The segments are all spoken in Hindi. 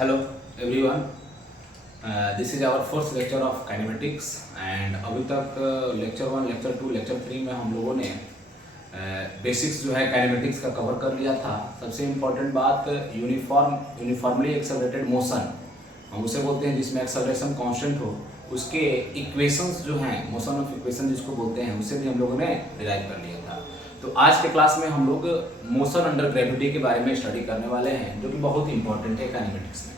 Hello everyone, this is our first lecture of kinematics and अभी तक लेक्चर 1, लेक्चर 2, लेक्चर 3 में हम लोगों ने बेसिक्स जो है काइनेमेटिक्स का कवर कर लिया था। सबसे इम्पोर्टेंट बात यूनिफॉर्मली एक्सेलरेटेड मोशन, हम उसे बोलते हैं जिसमें एक्सेलरेशन कांस्टेंट हो, उसके इक्वेशंस जो हैं, मोशन ऑफ इक्वेशन जिसको बोलते हैं, उसे भी हम लोगों ने डिराइव कर लिया था। तो आज के क्लास में हम लोग मोशन अंडर ग्रेविटी के बारे में स्टडी करने वाले हैं, जो कि बहुत इंपॉर्टेंट है काइनेमेटिक्स में।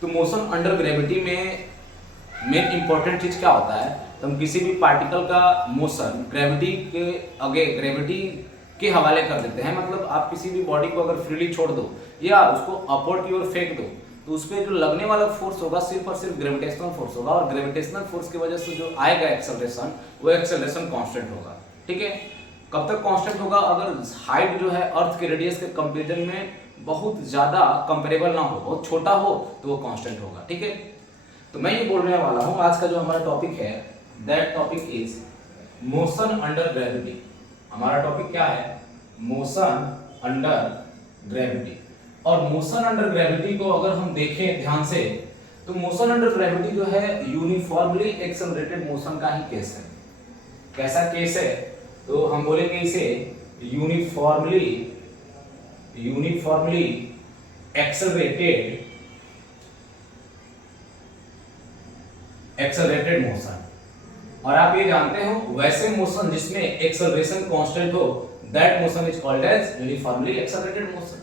तो मोशन अंडर ग्रेविटी में मेन इंपॉर्टेंट चीज़ क्या होता है, तो हम किसी भी पार्टिकल का मोशन ग्रेविटी के हवाले कर देते हैं। मतलब आप किसी भी बॉडी को अगर फ्रीली छोड़ दो या उसको अपवर्ड की ओर फेंक दो, तो उस पर जो लगने वाला फोर्स होगा सिर्फ और सिर्फ ग्रेविटेशनल फोर्स होगा, और ग्रेविटेशनल फोर्स की वजह से जो आएगा एक्सेलरेशन, वो एक्सेलरेशन कांस्टेंट होगा। ठीक है, कब तक कांस्टेंट होगा? अगर हाइट जो है अर्थ के रेडियस के कंपेरिजन में बहुत ज़्यादा कंपेरेबल ना हो, बहुत छोटा हो, तो वो कांस्टेंट होगा। ठीक है, तो मैं ये बोलने वाला हूँ, आज का जो हमारा टॉपिक है, that topic is motion under gravity. हमारा टॉपिक क्या है? Motion under gravity. और मोशन अंडर ग्रेविटी को अगर हम देखें ध्यान से, तो मोशन अंडर ग्रेविटी जो है यूनिफॉर्मली एक्सेलरेटेड मोशन का ही केस है। कैसा केस है? तो हम बोलेंगे इसे यूनिफॉर्मली एक्सेलरेटेड मोशन। और आप ये जानते हो, वैसे मोशन जिसमें एक्सेलरेशन कांस्टेंट हो, that motion is called as uniformly accelerated motion.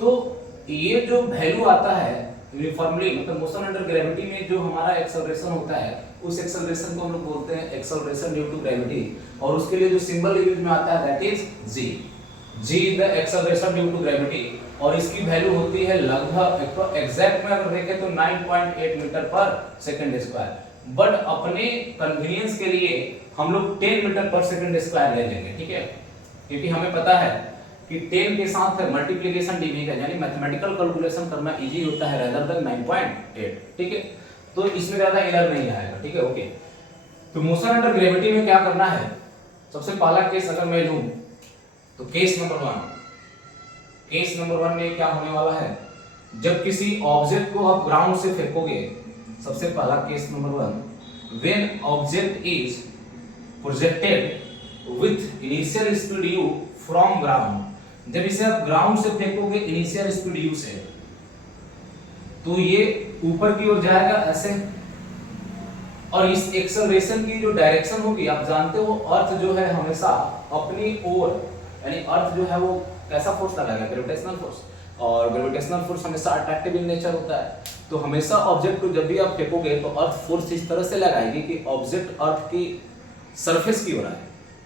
तो ये जो वैल्यू आता है यूनिफॉर्मली, मतलब मोशन अंडर ग्रेविटी में जो हमारा एक्सेलरेशन होता है, उस एक्सेलरेशन को हम लोग बोलते हैं एक्सेलरेशन ड्यू टू ग्रेविटी। और उसके लिए जो सिंबल यूज में आता है, that is g. G is the acceleration due to gravity, और इसकी वैल्यू होती है लगभग, एग्जैक्ट में अगर देखें तो 9.8 मीटर पर सेकंड स्क्वायर। बट अपने कन्वीनियंस के लिए हम लोग 10 मीटर पर सेकंड स्क्वायर ले लेंगे। ठीक है, क्योंकि हमें पता है कि 10 के साथ मल्टीप्लिकेशन डिवीजन यानी मैथमेटिकल कैलकुलेशन करना इजी होता है रेदर देन 9.8। ठीक है, तो इसमें ज्यादा एरर नहीं आएगा। ठीक है, ओके। तो मोशन अंडर ग्रेविटी में क्या करना है? सबसे पहला केस अगर मैं लूं, तो केस नंबर 1 में क्या होने वाला है? जब किसी ऑब्जेक्ट को आप ग्राउंड से फेंकोगे, सबसे पहला case number 1, when object is projected with initial speed u from ground. जब इसे आप ग्राउंड से फेंकोगे इनिशियल स्पीड u से, तो ये ऊपर की ओर जाएगा ऐसे, और इस एक्सेलरेशन की जो डायरेक्शन होगी, आप जानते हो अर्थ जो है हमेशा अपनी ओर, यानी अर्थ जो है वो कैसा फोर्स लगाएगा? Gravitational force. और ग्रेविटेशनल फोर्स हमेशा अट्रैक्टिव इन नेचर होता है। तो हमेशा ऑब्जेक्ट को जब भी आप फेंकोगे, तो अर्थ फोर्स इस तरह से लगाएगी कि ऑब्जेक्ट अर्थ की सरफेस की ओर आए,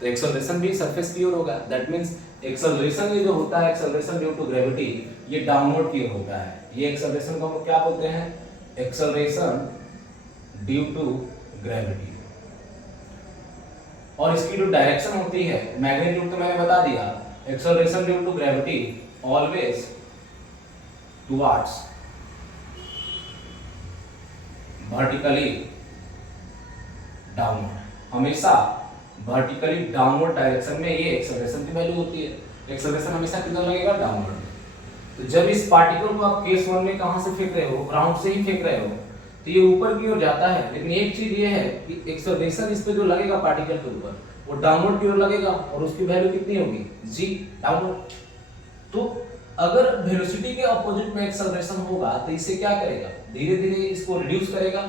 तो एक्सेलरेशन भी सरफेस की ओर होगा। दैट मींस एक्सेलरेशन ये जो होता है, एक्सेलरेशन ड्यू टू ग्रेविटी, ये डाउनवर्ड की ओर होता है। ये एक्सेलरेशन को हम क्या बोलते हैं? Acceleration due to gravity. और इसकी जो डायरेक्शन होती है, मैग्नीट्यूड तो मैंने बता दिया, acceleration due to gravity always towards vertically downward, हमेशा वर्टिकली डाउनवर्ड डायरेक्शन में ये एक्सेलरेशन की वैल्यू होती है। एक्सेलरेशन हमेशा किधर लगेगा? डाउनवर्ड। तो जब इस पार्टिकल को आप केस 1 में कहां से फेंक रहे हो? ग्राउंड से ही फेंक रहे हो, तो ये ऊपर की ओर जाता है। लेकिन एक चीज ये है कि एक्सेलरेशन इस पे जो लगेगा पार्टिकल के ऊपर, वो डाउनवर्ड की ओर लगेगा, और उसकी वैल्यू कितनी होगी? जी, डाउनवर्ड। तो अगर वेलोसिटी के अपोजिट में एक्सेलरेशन होगा, तो इसे क्या करेगा? धीरे धीरे इसको रिड्यूस करेगा,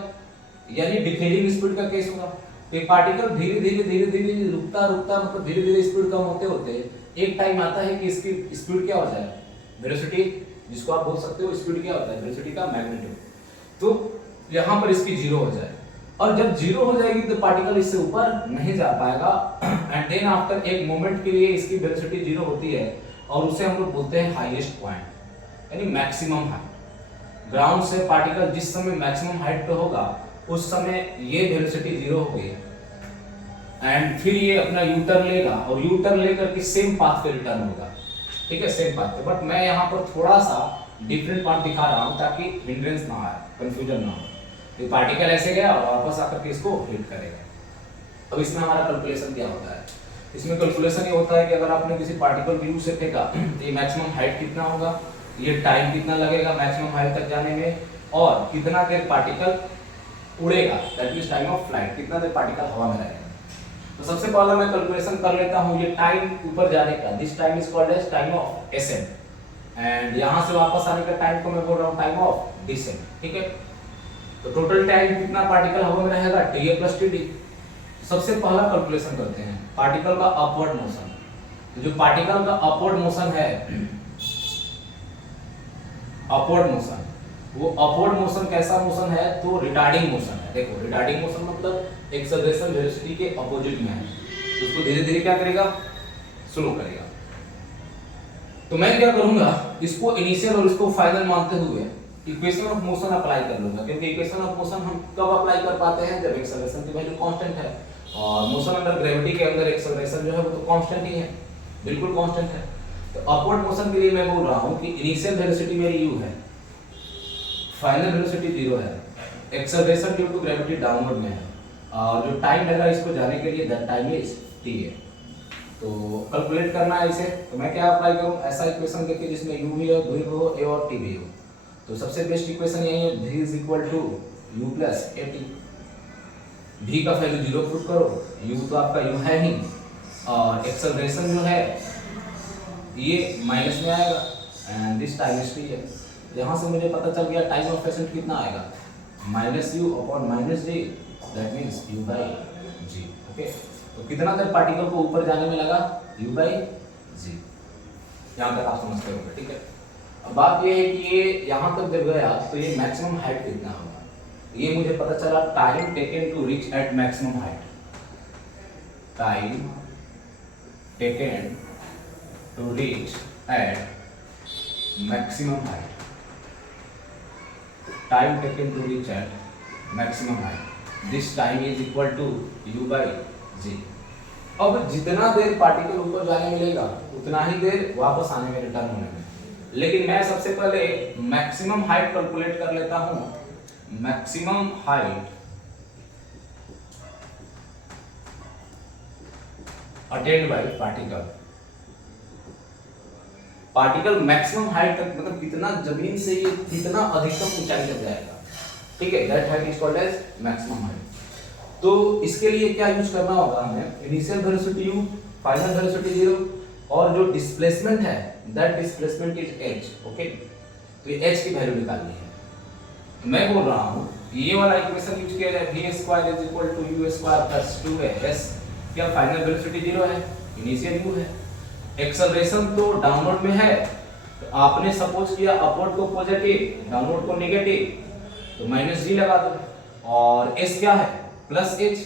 यानी डिक्रीजिंग स्पीड का केस होगा। तो ये पार्टिकल धीरे धीरे रुकता मतलब धीरे धीरे स्पीड कम होते होते एक टाइम आता है कि इसकी स्पीड क्या हो जाए? वेलोसिटी, जिसको आप बोल सकते हो स्पीड क्या होता है? वेलोसिटी का मैग्नीट्यूड। तो यहाँ पर इसकी जीरो हो जाए, और जब जीरो हो जाएगी तो पार्टिकल इससे ऊपर नहीं जा पाएगा। एंड देन आफ्टर एक मोमेंट के लिए इसकी वेलोसिटी जीरो होती है, और उसे हम लोग बोलते हैं हाईएस्ट पॉइंट, यानी मैक्सिमम हाइट। ग्राउंड से पार्टिकल जिस समय मैक्सिमम हाइट पे होगा, उस समय ये वेलोसिटी जीरो हो गई, एंड फिर ये अपना यू टर्न लेगा, और यू टर्न लेकर के सेम पाथ पे रिटर्न होगा। ठीक है, सेम पाथ पे। बट मैं यहाँ पर थोड़ा सा डिफरेंट पार्ट दिखा रहा हूँ, ताकि हिंड्रेंस ना आए, कंफ्यूजन ना हो। तो पार्टिकल ऐसे गया और वापस आकर के इसको हिट करेगा। अब इसमें हमारा कैलकुलेशन क्या होता है? इसमें कैलकुलेशन ये होता है कि अगर आपने किसी पार्टिकल को यू से फेंका, तो ये मैक्सिमम हाइट कितना होगा? ये टाइम कितना लगेगा मैक्सिमम हाइट तक जाने में, और कितना देर पार्टिकल उड़ेगा, that means time of flight, कितना देर पार्टिकल हवा में रहेगा। तो सबसे पहले मैं कैलकुलेशन कर लेता हूँ ये टाइम ऊपर जाने का, this time is called as time of ascent, and यहाँ से वापस आने का टाइम को मैं बोल रहा हूँ टाइम ऑफ डिसेंट, ठीक है। तो टोटल टाइम कितना पार्टिकल हवा में रहेगा, T A plus T D. सबसे पहला कैलकुलेशन करते हैं पार्टिकल का अपवर्ड मोशन। तो जो पार्टिकल का अपवर्ड मोशन है, अपवर्ड मोशन, वो अपवर्ड मोशन कैसा मोशन है, तो रिटार्डिंग मोशन है। देखो रिटार्डिंग मोशन मतलब एक्सेलरेशन वेलोसिटी के अपोजिट में है, तो उसको धीरे धीरे क्या करेगा, स्लो करेगा। तो मैं क्या करूंगा, इसको इनिशियल और इसको फाइनल मानते हुए इक्वेशन ऑफ मोशन अप्लाई कर लूंगा, क्योंकि इक्वेशन ऑफ मोशन हम कब अप्लाई कर पाते हैं, जब एक्सेलरेशन की वैल्यू कांस्टेंट है, और मोशन अंडर ग्रेविटी के अंदर एक्सेलरेशन जो है वो तो कांस्टेंट ही है, बिल्कुल कांस्टेंट है। तो अपवर्ड मोशन के लिए मैं बोल रहा हूं कि इनिशियल वेलोसिटी मेरी u है, फाइनल वेलोसिटी 0 है, acceleration due to gravity downward में है, और जो टाइम लगा इसको जाने के लिए दैट टाइम इज t है। तो कैलकुलेट करना है इसे, तो मैं क्या अप्लाई करूं, ऐसा इक्वेशन देखिए जिसमें u भी हो, v हो, a और t भी हो। तो सबसे बेस्ट इक्वेशन यही है, v is equal to u plus at। v का वैल्यू 0 पुट करो, u तो आपका u है ही, और एक्सेलरेशन जो है ये माइनस में आएगा, and this time is t है। यहाँ से मुझे पता चल गया टाइम ऑफ एसेंट कितना आएगा, minus u upon minus g, that means u by g। Okay, तो कितना देर पार्टिकल को ऊपर जाने में लगा, u बाई g। यहाँ तक आप समझते होंगे, ठीक है। अब बात ये है कि ये यहाँ तक जब गया तो ये मैक्सिमम हाइट कितना होगा, ये मुझे पता चला time taken to reach at maximum height, time taken to reach at maximum height, time taken to reach at maximum height, this time is equal to u by g। अब जितना देर पार्टिकल ऊपर जाने में लेगा उतना ही देर वापस आने में, रिटर्न होने में। लेकिन मैं सबसे पहले मैक्सिमम हाइट कैलकुलेट कर लेता हूं, maximum height attend bye particle. Particle maximum height तक मतलब कितना जमीन से ये कितना अधिकतम ऊंचाई तक जाएगा, ठीक है, that height is called as maximum height. तो इसके लिए क्या यूज करना होगा हमें, initial velocity u, final velocity 0, और जो डिस्प्लेसमेंट है that displacement is h। Okay, तो ये h की वैल्यू निकालनी है। मैं बोल रहा हूं ये वाला इक्वेशन यूज किया जाए, v square is equal to u square plus 2s। क्या फाइनल वेलोसिटी 0 है, इनिशियल u है, एक्सेलरेशन तो डाउनवर्ड में है, तो आपने सपोज किया अपवर्ड को पॉजिटिव, डाउनवर्ड को नेगेटिव, तो माइनस g लगा दो, और s क्या है, प्लस h।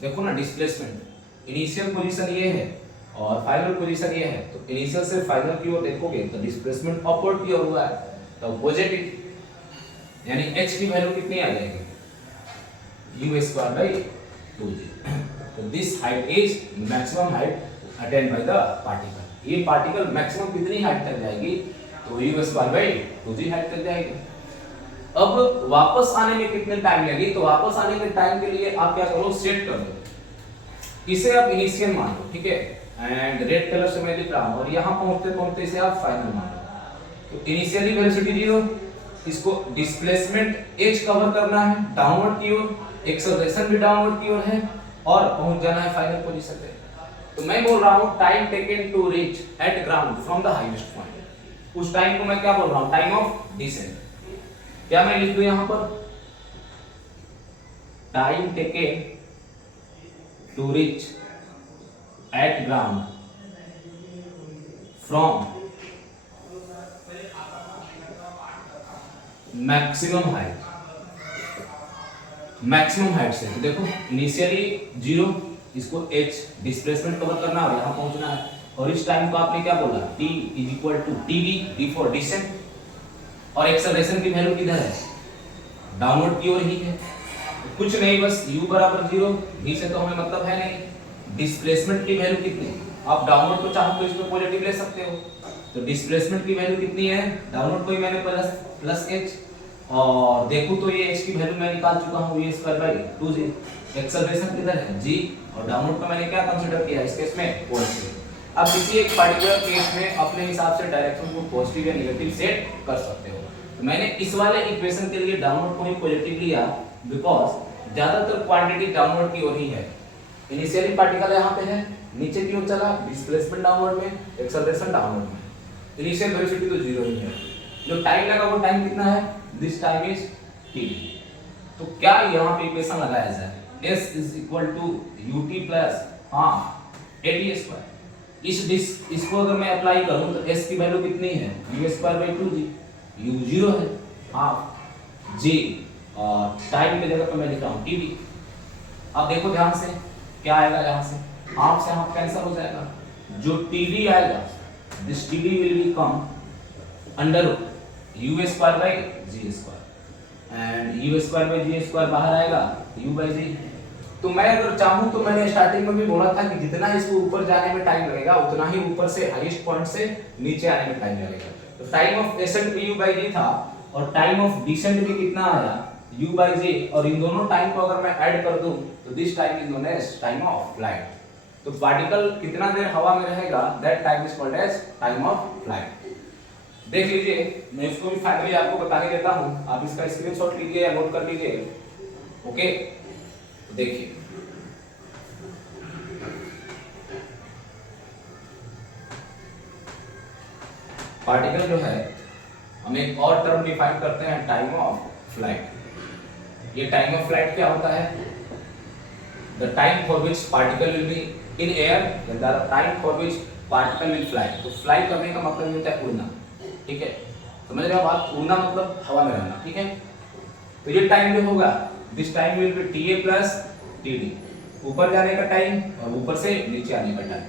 देखो ना डिस्प्लेसमेंट, इनिशियल पोजीशन ये है और फाइनल पोजीशन ये है, तो इनिशियल से फाइनल की ओर देखोगे तो डिस्प्लेसमेंट अपवर्ड की ओर हुआ है, तो पॉजिटिव, यानी h की वैल्यू कितनी आ जाएगी, u स्क्वायर बाय 2g। तो this height is maximum height attend by the particle. ये पार्टिकल मैक्सिमम कितनी हाइट तक जाएगी, तो u square by 2g height तक जाएगी। अब वापस आने में कितने टाइम लगेगी, तो वापस आने के टाइम के लिए आप क्या करो, सेट कर दो, इसे आप इनिशियल मान लो, ठीक है, एंड रेड कलर से मैं लिख रहा हूं, और यहां पहुंचते पहुंचते इसे आप फाइनल मान लो। तो इनिशियली वेलोसिटी 0, इसको डिस्प्लेसमेंट h कवर करना है डाउनवर्ड की ओर, एक्सेलरेशन भी डाउनवर्ड की ओर है, और पहुंच जाना है फाइनल पोजीशन पे। तो मैं बोल रहा हूं time taken to reach at ground from the highest point, उस टाइम को मैं क्या बोल रहा हूं, टाइम ऑफ डिसेंट। क्या मैं लिख दूं यहां पर, time taken to reach at ground from maximum height, maximum height से। तो देखो इनिशियली 0, इसको h डिस्प्लेसमेंट कवर करना और यहां पहुंचना है, और इस टाइम को आपने क्या बोला, t is equal to tv, d for descent, और एक्सेलरेशन की वैल्यू किधर है, डाउनवर्ड की ओर ही है, कुछ नहीं, बस u बराबर 0, v से तो हमें मतलब है नहीं, डिस्प्लेसमेंट की वैल्यू कितनी, आप डाउनवर्ड को चाहो तो इसमें पॉजिटिव ले सकते हो, तो डिस्प्लेसमेंट की वैल्यू कितनी है, डाउनवर्ड को ही मैंने प्लस h, और देखो तो ये h की वैल्यू मैं निकाल चुका हूं, ये स्क्वायर बाय 2g, एक्सेलरेशन किधर है g, और डाउनवर्ड को मैंने क्या कंसीडर किया इस केस में, पॉजिटिव, अब किसी एक पर्टिकुलर केस में अपने हिसाब से डायरेक्शन को पॉजिटिव या नेगेटिव सेट कर सकते हो। तो मैंने इस वाले इक्वेशन के लिए डाउनवर्ड को ही पॉजिटिव लिया बिकॉज ज्यादातर क्वांटिटी डाउनवर्ड की ओर ही है। इनिशियली पार्टिकल यहाँ पे है, नीचे की ओर चला, डिस्प्लेसमेंट डाउनवर्ड में, एक्सेलरेशन डाउनवर्ड में, इनिशियल वेलोसिटी तो जीरो ही है। जो टाइम लगा वो टाइम कितना है, दिस टाइम इज t। तो क्या यहाँ पे इक्वेशन लगाया जाए, s is equal to ut plus at²। इसको अगर मैं अप्लाई करूं तो s की वैल्यू कितनी है, u²/2g, u 0 है, हाफ g, और टाइम के जगह पे मैं लिख रहा हूं td। अब देखो ध्यान से क्या आएगा, यहाँ से हाफ से हाफ कैंसिल हो जाएगा, जो td आएगा this td will be come under u²/g² and u²/g² बाहर आएगा u/g। तो मैं अगर चाहूं तो मैंने स्टार्टिंग में भी बोला था कि जितना इसको ऊपर जाने में टाइम लगेगा उतना ही ऊपर से हाईएस्ट पॉइंट से नीचे आने में टाइम लगेगा। तो टाइम ऑफ एसेंट भी u/g था और टाइम ऑफ डिसेंट भी कितना आया u/g, और इन दोनों टाइम को अगर मैं ऐड कर दूं तो this time is known as time of flight. तो पार्टिकल कितना देर हवा में रहेगा, that time is called as time of flight. देख लीजिए, मैं इसको भी फाइनली आपको बताने देता हूं, आप इसका स्क्रीनशॉट लीजिए या नोट कर लीजिए। ओके, तो देखिए पार्टिकल जो है हम एक और टर्म डिफाइन करते हैं, टाइम ऑफ फ्लाइट। ये टाइम ऑफ फ्लाइट क्या होता है, the time for which particle will be in air, the time for which particle will fly. तो फ्लाई करने का मतलब ये होता है उड़ना, ठीक है, समझ रहे हो बात, उड़ना मतलब हवा में रहना, ठीक है। तो ये टाइम जो होगा this time will B TA plus TD, ऊपर जाने का टाइम और ऊपर से नीचे आने का टाइम।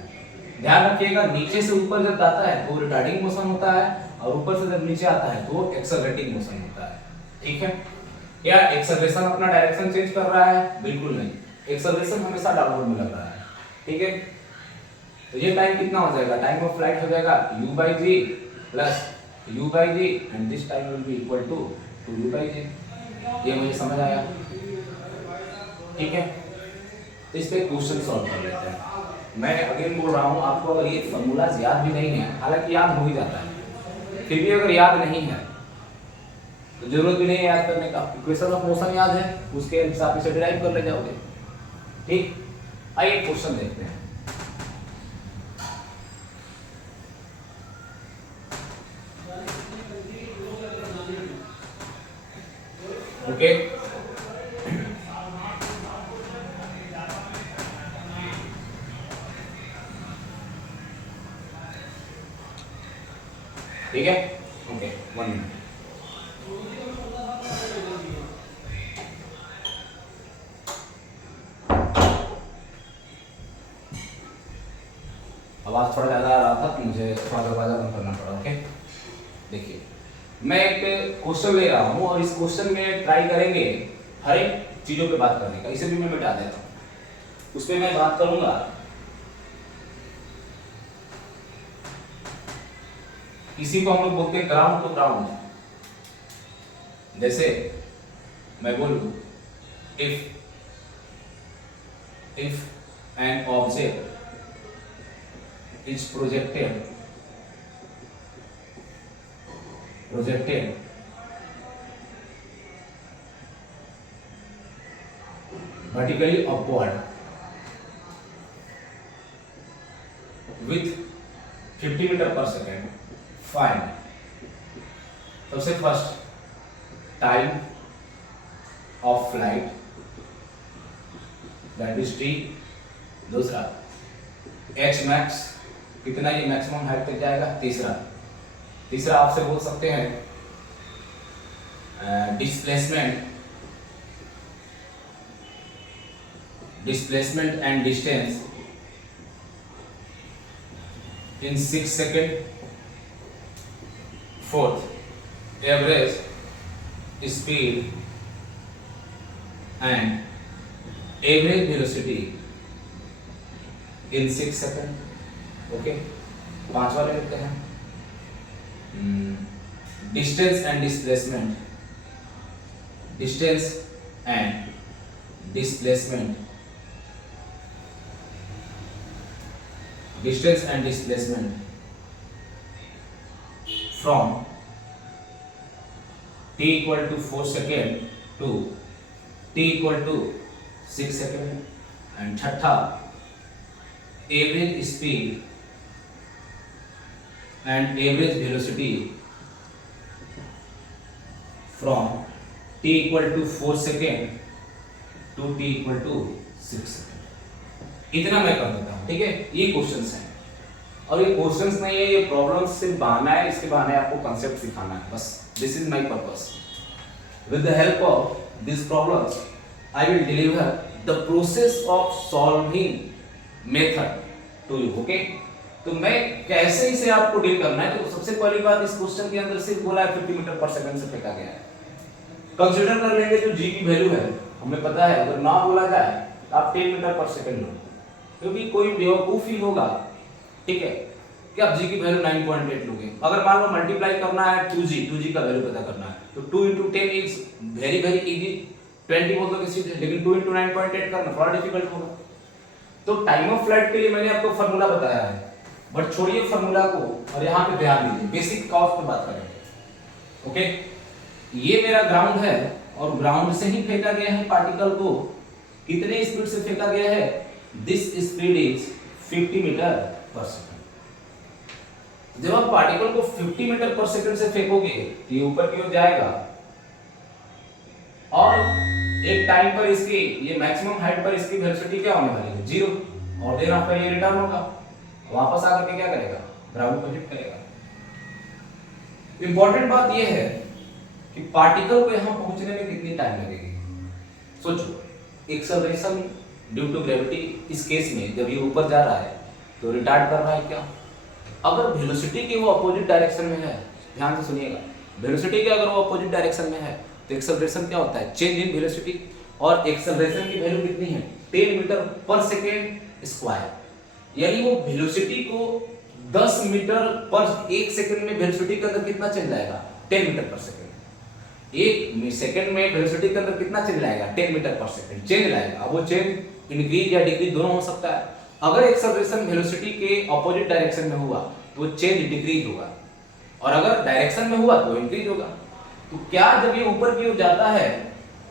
ध्यान रखिएगा, नीचे से ऊपर जब जाता है तो रिटार्डिंग मोशन होता है और ऊपर से जब नीचे आता है तो एक्सेलरेटिंग मोशन होता है, ठीक है। क्या एक्सेलरेशन अपना डायरेक्शन चेंज कर रहा है, बिल्कुल नहीं, एक्सेलरेशन हमेशा डाउनवर्ड में लग रहा है, ठीक है। तो ये टाइम कितना हो जाएगा, टाइम ऑफ फ्लाइट हो जाएगा u/g plus u/g and this time will be equal to u/g। ये मुझे समझ आया, ठीक है। तो इस पे क्वेश्चन सॉल्व कर लेते हैं। मैं अगेन बोल रहा हूँ आपको, अगर ये फॉर्मूलाज याद भी नहीं है, हालांकि याद हो ही जाता है, फिर भी अगर याद नहीं है तो जरूरत भी नहीं है याद करने का, इक्वेशन ऑफ मोशन याद है, उसके हिसाब से डिराइव कर ले जाओगे, ठीक। आइए क्वेश्चन देखते हैं। ओके, ठीक है, ओके, 1 मिनट। आवाज थोड़ा ज्यादा आ रहा था तो मुझे थोड़ा दरवाजा बंद करना पड़ा। ओके, देखिए मैं एक क्वेश्चन ले रहा हूँ और इस क्वेश्चन में ट्राई करेंगे हर एक चीजों पे बात करने का। इसे भी मैं मिटा देता हूँ, उस पर मैं बात करूंगा किसी को हम लोग बोलते हैं ग्राउंड टू ग्राउंड। जैसे मैं बोलूं if an object is projected vertically upward with 50 meter per second, find सबसे first time of flight that is t, दूसरा h max कितना ये मैक्सिमम हाइट तक जाएगा, तीसरा आपसे बोल सकते हैं displacement and distance in 6 second, fourth average speed and average velocity in 6 second. Okay, पांचवा ले लेते हैं distance and displacement distance and displacement from t equal to 4 second to t equal to 6 second, and छठा average speed and average velocity from t equal to 4 second to t equal to 6 second। इतना मैं कर देता हूँ, ठीक है। ये क्वेश्चंस हैं, और ये क्वेश्चंस नहीं है, ये प्रॉब्लम्स सिर्फ बहाना है, इसके बहाने आपको कंसेप्ट सिखाना है बस। This is my purpose. With the help of this problems I will deliver the process of solving method to you, okay. तो मैं कैसे इसे आपको डील करना है, तो सबसे पहली बात, इस क्वेश्चन के अंदर सिर्फ बोला है 50 मीटर पर सेकंड से फेंका गया है। कंसीडर कर लेंगे जो जी की वैल्यू है, हमें पता है, अगर ना बोला जाए तो आप 10 मीटर पर सेकंड लो, क्योंकि कोई बेवकूफ ही होगा, ठीक है, कि आप जी की वैल्यू 9.8 लोगे। अगर मान लो मल्टीप्लाई करना है 2g का वैल्यू पता करना है, तो 2 × 10 इज वेरी वेरी इजी। 20 बोल दो सीधे, लेकिन 2 × 9.8 करना थोड़ा डिफिकल्ट होगा। तो टाइम ऑफ फ्लाइट के लिए मैंने आपको फार्मूला बताया है, बट छोड़िए फार्मूला को और यहाँ पे ध्यान दीजिए, बेसिक कॉस्ट पे बात करेंगे, ओके। ये मेरा ग्राउंड है और ग्राउंड से ही फेंका गया है पार्टिकल को। कितने स्पीड से फेंका गया है? दिस स्पीड इज 50 मीटर पर सेकंड। जब आप पार्टिकल को 50 मीटर पर सेकंड से फेंकोगे तो ये ऊपर की ओर जाएगा, और एक टाइम पर इसकी, ये मैक्सिमम हाइट पर इसकी वेलोसिटी क्या होने वाली है? 0। और देन आफ्टर ये रिटर्न होगा, वापस आकर के क्या करेगा? ग्राउंड को हिट करेगा। इंपॉर्टेंट बात ये है कि पार्टिकल को यहां पहुंचने में कितनी टाइम लगेगी। सोचो, एक्सेलरेशन ड्यू टू ग्रेविटी, इस केस में जब ये ऊपर जा रहा है तो रिटार्ड कर रहा है क्या? अगर वेलोसिटी की वो अपोजिट डायरेक्शन में है, ध्यान से सुनिएगा, वेलोसिटी की अगर वो अपोजिट डायरेक्शन में है तो एक्सेलरेशन क्या होता है? Change in velocity. और एक्सेलरेशन की वैल्यू कितनी है? 10 मीटर पर सेकेंड स्क्वायर। यानी वो वेलोसिटी को 10 मीटर पर एक सेकंड में वेलोसिटी के अंदर कितना चेंज आएगा? 10 मीटर पर सेकंड। एक सेकंड में वेलोसिटी के अंदर कितना चेंज आएगा? 10 मीटर पर सेकंड चेंज आएगा। अब वो चेंज इंक्रीज या डिक्रीज दोनों हो सकता है। अगर एक्सेलरेशन वेलोसिटी के अपोजिट डायरेक्शन में हुआ तो वो चेंज डिक्रीज होगा, और अगर डायरेक्शन में हुआ तो इंक्रीज होगा। तो क्या जब ये ऊपर की ओर जाता है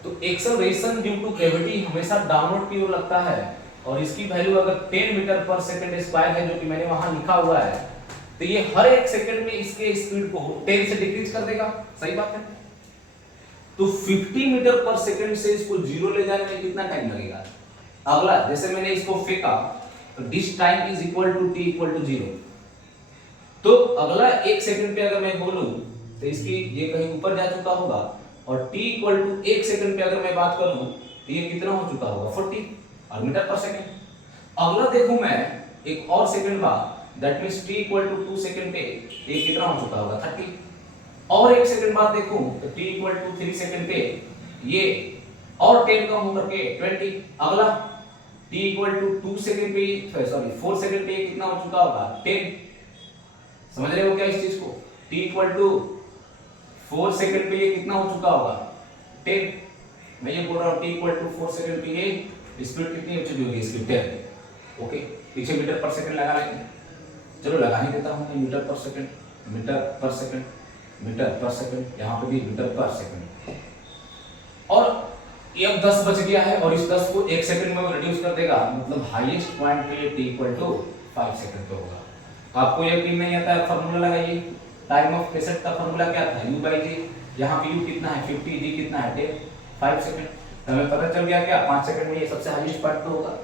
तो एक्सेलरेशन ड्यू टू ग्रेविटी हमेशा डाउनवर्ड की ओर लगता है, और इसकी वैल्यू अगर 10 मीटर पर सेकंड स्क्वायर है, जो कि मैंने वहां लिखा हुआ है, तो ये हर एक सेकंड में इसके स्पीड को 10 से डिक्रीज कर देगा। सही बात है। तो 50 मीटर पर सेकंड से इसको 0 ले जाने में कितना टाइम लगेगा? अगला, जैसे मैंने इसको फेंका तो this time is equal to t equal to 0। तो अगला एक सेकंड पे अगर मैं बोलूं तो इसकी ये कहीं ऊपर जा चुका होगा, और t इक्वल टू एक सेकंड पे अगर मैं बात करूं तो ये कितना हो चुका होगा? 40 मीटर पर सेकंड। अगला देखूं मैं एक और सेकंड बाद, that means t equal to 2 second पे ये कितना हो चुका होगा? 30। और एक सेकंड बाद देखूं तो t इक्वल टू 3 सेकंड पे ये और 10 कम होकर के 20। अगला t इक्वल टू 2 सेकंड पे, सॉरी 4 सेकंड पे कितना हो चुका होगा? 10। समझ रहे हो क्या इस चीज को? t इक्वल टू 4 सेकंड पे ये कितना हो चुका होगा? 10। मैं ये बोल रहा हूं t इक्वल टू 4 सेकंड पे ये स्पीड कितनी हो चुकी होगी इसकी? 10। ओके, पीछे मीटर पर सेकंड लगा लेंगे। चलो लगा ही देता हूं, मीटर पर सेकंड, मीटर पर सेकंड, मीटर पर सेकंड, यहां पे भी मीटर पर सेकंड। और ये अब 10 बच गया है, और इस 10 को 1 सेकंड में रिड्यूस कर देगा, मतलब हाईएस्ट पॉइंट पे t इक्वल टू 5 सेकंड पे होगा। आपको यकीन नहीं आता है, फार्मूला लगाइए। टाइम ऑफ प्रेशर का फार्मूला क्या था? u/g। यहां पे u कितना है? 50, g कितना है? 10, 5 सेकंड। तो हमें पता चल गया क्या? 5 सेकंड में ये सबसे हाईएस्ट पॉइंट पे होगा।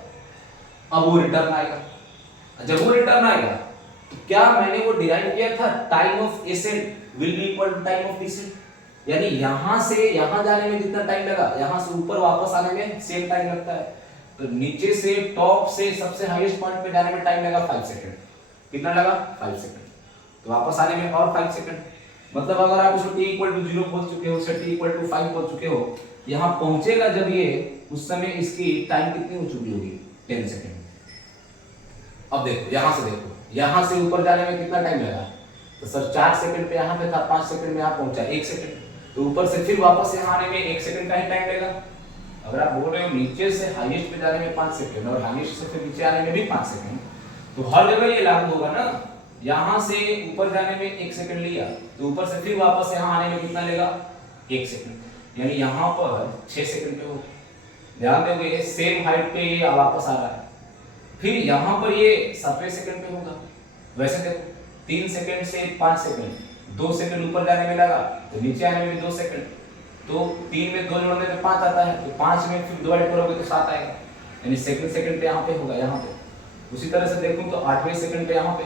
अब वो रिटर्न आएगा। जब वो रिटर्न आएगा तो क्या मैंने वो डिराइव किया था, time of ascent will be equal to time of descent. यानी यहां से यहां जाने में जितना टाइम लगा, यहां से ऊपर वापस आने में सेम टाइम लगता है। तो नीचे से टॉप से सबसे हाईएस्ट पॉइंट पे जाने में टाइम लगा 5 सेकंड। कितना लगा? 5 सेकंड। तो वापस आने में और 5 सेकंड। मतलब अगर आप इसको t इक्वल टू 0 बोल चुके हो, से t इक्वल टू 5 बोल चुके हो, यहां पहुंचेगा जब ये, उस समय इसकी टाइम कितनी हो चुकी होगी? 10 सेकंड। अब देखो, यहां से देखो, यहां से ऊपर जाने में कितना टाइम लगा? तो सर 4 सेकंड पे यहां पे था, 5 सेकंड में यहां पहुंचा 1 सेकंड। तो ऊपर से फिर वापस यहां आने में 1 सेकंड का ही टाइम लगेगा। अगर आप बोल रहे हो नीचे से हाईएस्ट पे जाने में 5 सेकंड और हाईएस्ट से फिर नीचे आने में भी 5 सेकंड, तो हर जगह ये लागू होगा ना। यहां से ऊपर जाने में 1 सेकंड लिया तो ऊपर से फिर वापस यहां आने में कितना लेगा 1 सेकंड, यानी यहां पर 6 सेकंड पे हो। ध्यान दोगे सेम हाइट पे ये वापस आ रहा है, फिर यहां पर ये 7वें सेकंड पे होगा। वैसे देखो 3 सेकंड से 5 सेकंड, 2 सेकंड ऊपर जाने में लगा तो नीचे आने में भी 2 सेकंड, तो 3 में 2 जोड़ने पे 5 आता है, तो 5 में फिर डिवाइड करोगे तो 7 आएगा, यानी सेकंड सेकंड पे यहाँ पे होगा यहाँ पे। उसी तरह से देखूं तो 8वें सेकंड पे यहाँ पे,